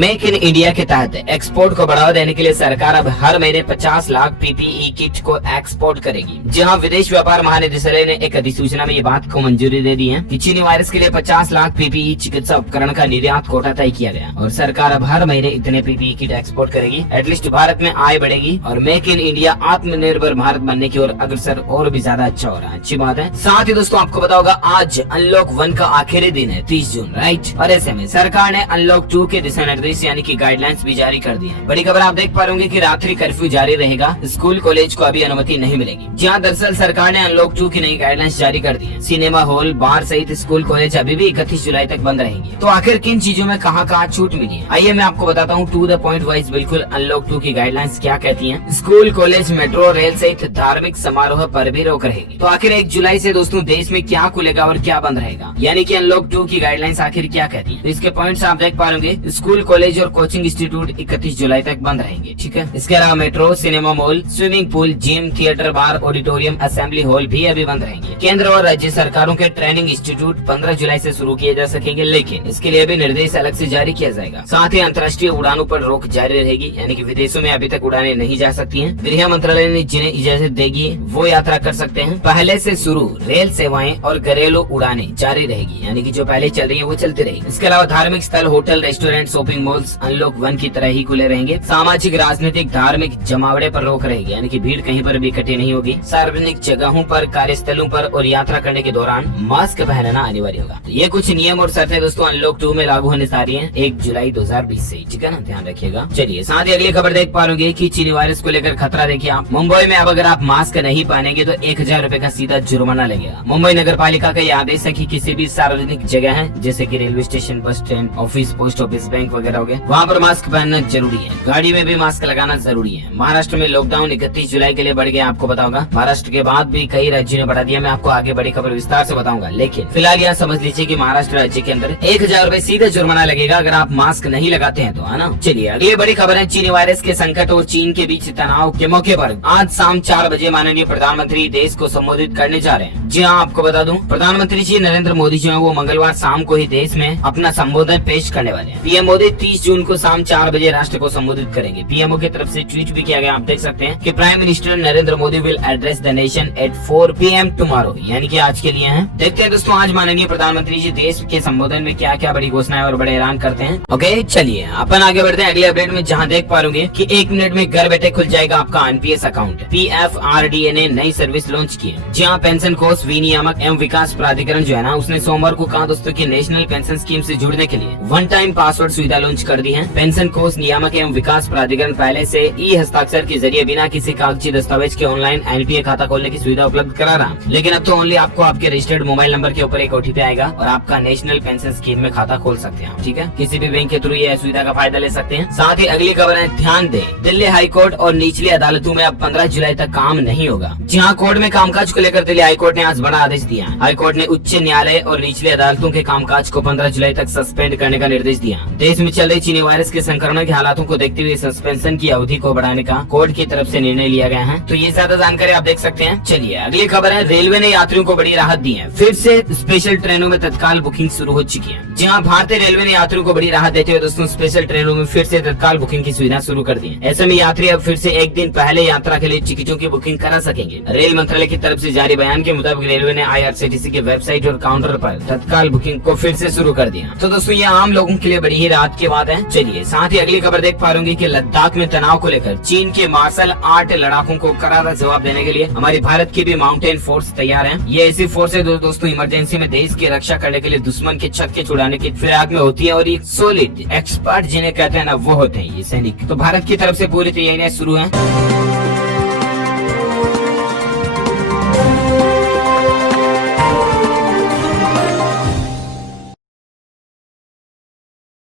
Make in India के तहत export को बढ़ावा देने के लिए सरकार अब हर महीने 50 लाख पीपीई किट को एक्सपोर्ट करेगी। जहां विदेश व्यापार महानिदेशालय ने एक अधिसूचना में ये बात को मंजूरी दे दी है कि चीनी वायरस के लिए 50 लाख पीपीई चिकित्सा उपकरण का निर्यात कोटा तय किया गया और सरकार अब हर महीने इतने पीपीई किट एक्सपोर्ट करेगी। एटलीस्ट भारत में आय बढ़ेगी और मेक इन इंडिया आत्मनिर्भर भारत बनने की ओर अग्रसर और भी ज्यादा अच्छा हो रहा है। अच्छी बात है। साथ ही दोस्तों आपको पता होगा आज अनलॉक 1 का आखिरी दिन है 30 जून, राइट। और ऐसे में सरकार ने अनलॉक 2 के दिशा निर्देश यानी कि गाइडलाइंस भी जारी कर दी है। बड़ी खबर आप देख पा रहे होंगे कि रात्रि कर्फ्यू जारी रहेगा, स्कूल कॉलेज को अभी अनुमति नहीं मिलेगी। जहाँ दरअसल सरकार ने अनलॉक 2 की नई गाइडलाइंस जारी कर दी है। सिनेमा हॉल, बार सहित स्कूल कॉलेज अभी भी 31 जुलाई तक बंद रहेंगे। तो आखिर किन चीजों में कहाँ छूट मिली है, आइए मैं आपको बताता हूँ टू द पॉइंट वाइज बिल्कुल अनलॉक 2 की गाइडलाइंस क्या कहती है। स्कूल, कॉलेज, मेट्रो रेल सहित धार्मिक समारोह पर भी रोक रहेगी। तो आखिर 1 जुलाई से दोस्तों देश में क्या खुलेगा और क्या बंद रहेगा, यानी कि अनलॉक 2 की गाइडलाइंस आखिर क्या कहती है। तो इसके पॉइंट्स आप देख पाएंगे। स्कूल, कॉलेज और कोचिंग इंस्टीट्यूट 31 जुलाई तक बंद रहेंगे, ठीक है। इसके अलावा metro, cinema mall, swimming pool, gym, theatre, bar, auditorium, assembly hall भी अभी बंद रहेंगे। केंद्र और राज्य सरकारों के ट्रेनिंग इंस्टीट्यूट 15 जुलाई से शुरू किए जा सकेंगे, लेकिन इसके लिए भी निर्देश अलग से जारी किया जाएगा। साथ ही अंतर्राष्ट्रीय उड़ानों पर रोक जारी रहेगी, यानी कि विदेशों में अभी तक उड़ानें नहीं जा सकती हैं। गृह मंत्रालय ने जिन्हें इजाजत देगी वो यात्रा कर सकते हैं। पहले से शुरू रेल सेवाएं और घरेलू उड़ानें जारी रहेगी, यानी कि जो पहले चल रही है वो चलती रहेगी। इसके अलावा धार्मिक स्थल, hotel, restaurant, shopping malls unlock 1 की तरह ही खुले रहेंगे। सामाजिक, राजनीतिक, धार्मिक जमावड़े पर रोक रहेगी, यानी कि भीड़ कहीं पर भी इकट्ठी नहीं होगी। सार्वजनिक जगहों पर, कार्यस्थलों पर और यात्रा करने के दौरान मास्क पहनना अनिवार्य होगा। तो ये कुछ नियम और शर्तें दोस्तों अनलॉक 2 में लागू होने जा रही है 1 जुलाई 2020 से, ठीक है ना, ध्यान रखिएगा। चलिए साथ ही अगली खबर देख पा रहे होंगे कि चीनी वायरस को लेकर खतरा देखिए आप। मुंबई में अब अगर आप मास्क नहीं पहनेंगे तो 1000 रुपए का सीधा जुर्माना लगेगा। मुंबई नगर पालिका का यह आदेश है कि किसी भी सार्वजनिक जगह है जैसे कि railway station, bus stand, office, post office, bank वगैरह हो गए, वहाँ पर मास्क पहनना जरूरी है। गाड़ी में भी मास्क लगाना जरूरी है। महाराष्ट्र में लॉकडाउन 31 जुलाई के लिए बढ़ गया, आपको पता होगा। महाराष्ट्र के बाद भी कई राज्यों ने बढ़ा दिया। मैं आपको आगे बड़ी खबर विस्तार से बताऊंगा, लेकिन फिलहाल यहाँ समझ लीजिए कि महाराष्ट्र राज्य के अंदर 1000 रुपए सीधा जुर्माना लगेगा अगर आप मास्क नहीं लगाते हैं तो, है ना। चलिए अगली बड़ी खबर है चीनी वायरस के संकट और चीन के बीच तनाव के मौके पर आज शाम 4 बजे माननीय प्रधानमंत्री देश को संबोधित करने जा रहे हैं। जी हाँ, आपको बता दूं प्रधानमंत्री जी नरेंद्र मोदी जो है वो मंगलवार शाम को ही देश में अपना संबोधन पेश करने वाले हैं। पीएम मोदी 30 जून को शाम 4 बजे राष्ट्र को संबोधित करेंगे। पीएमओ की तरफ से ट्वीट भी किया गया, आप देख सकते हैं कि prime minister Narendra Modi will address the nation eight 4 PM tomorrow, यानी कि आज के लिए है। देखते हैं दोस्तों आज माननीय प्रधानमंत्री जी देश के संबोधन में क्या क्या बड़ी घोषणाएं और बड़े ऐलान करते हैं। ओके चलिए अपन आगे बढ़ते हैं अगले अपडेट में, जहाँ देख पा रहे कि 1 मिनट में घर बैठे खुल जाएगा आपका एनपीएस अकाउंट। PFRDA ने नई सर्विस लॉन्च की है। जहाँ पेंशन कोष विनियामक एवं विकास प्राधिकरण जो है ना उसने सोमवार को कहा दोस्तों की नेशनल पेंशन स्कीम से जुड़ने के लिए 1 टाइम पासवर्ड सुविधा लॉन्च कर दी है। पेंशन कोष नियामक एवं विकास प्राधिकरण पहले से ई हस्ताक्षर के जरिए बिना किसी कागजी दस्तावेज के ऑनलाइन एनपीए खाता खोलने की सुविधा उपलब्ध करा रहा, लेकिन अब तो ओनली आपको आपके रजिस्टर्ड मोबाइल नंबर के ऊपर एक ओटीपी आएगा और आपका नेशनल पेंशन स्कीम में खाता खोल सकते हैं, ठीक है। किसी भी बैंक के थ्रू ये सुविधा का फायदा ले सकते हैं। साथ ही अगली खबर है, ध्यान दें दिल्ली हाईकोर्ट और निचली अदालतों में अब 15 जुलाई तक काम नहीं होगा। जहाँ कोर्ट में कामकाज को लेकर दिल्ली हाईकोर्ट ने आज बड़ा आदेश दिया। हाईकोर्ट ने उच्च न्यायालय और निचली अदालतों के कामकाज को 15 जुलाई तक सस्पेंड करने का निर्देश दिया। देश में चल रही चीनी वायरस के संक्रमण के हालातों को देखते हुए सस्पेंशन की अवधि को बढ़ाने का कोर्ट की तरफ से निर्णय लिया गया है। तो ये ज्यादा जानकारी आप देख सकते हैं। चलिए अगली खबर है, रेलवे ने यात्रियों को बड़ी राहत दी है। फिर से स्पेशल ट्रेनों में तत्काल बुकिंग शुरू हो चुकी है। जहाँ भारतीय रेलवे ने यात्रियों को बड़ी राहत देते हुए दोस्तों स्पेशल ट्रेनों में फिर से तत्काल बुकिंग की सुविधा शुरू कर दी है। ऐसे में यात्री अब फिर से 1 दिन पहले यात्रा के लिए टिकटों की बुकिंग करा सकेंगे। रेल मंत्रालय की तरफ से जारी बयान के मुताबिक रेलवे ने IRCTC की वेबसाइट और काउंटर पर तत्काल बुकिंग को फिर से शुरू कर दिया। तो दोस्तों ये आम लोगों के लिए बड़ी ही राहत की बात है। चलिए साथ ही अगली खबर देख पा रहे कि लद्दाख में तनाव को लेकर चीन के मार्शल आर्ट लड़ाकों को करारा जवाब देने के लिए हमारी भारत की भी माउंटेन फोर्स तैयार है। ये ऐसी फोर्स है दोस्तों इमरजेंसी में देश की रक्षा करने के लिए दुश्मन के छत के छुड़ाने की फिराक में होती है और ये सॉलिड एक्सपर्ट जिन्हें कहते हैं ना वो होते हैं ये सैनिक। तो भारत की तरफ से पूरी तैयारियां शुरू है।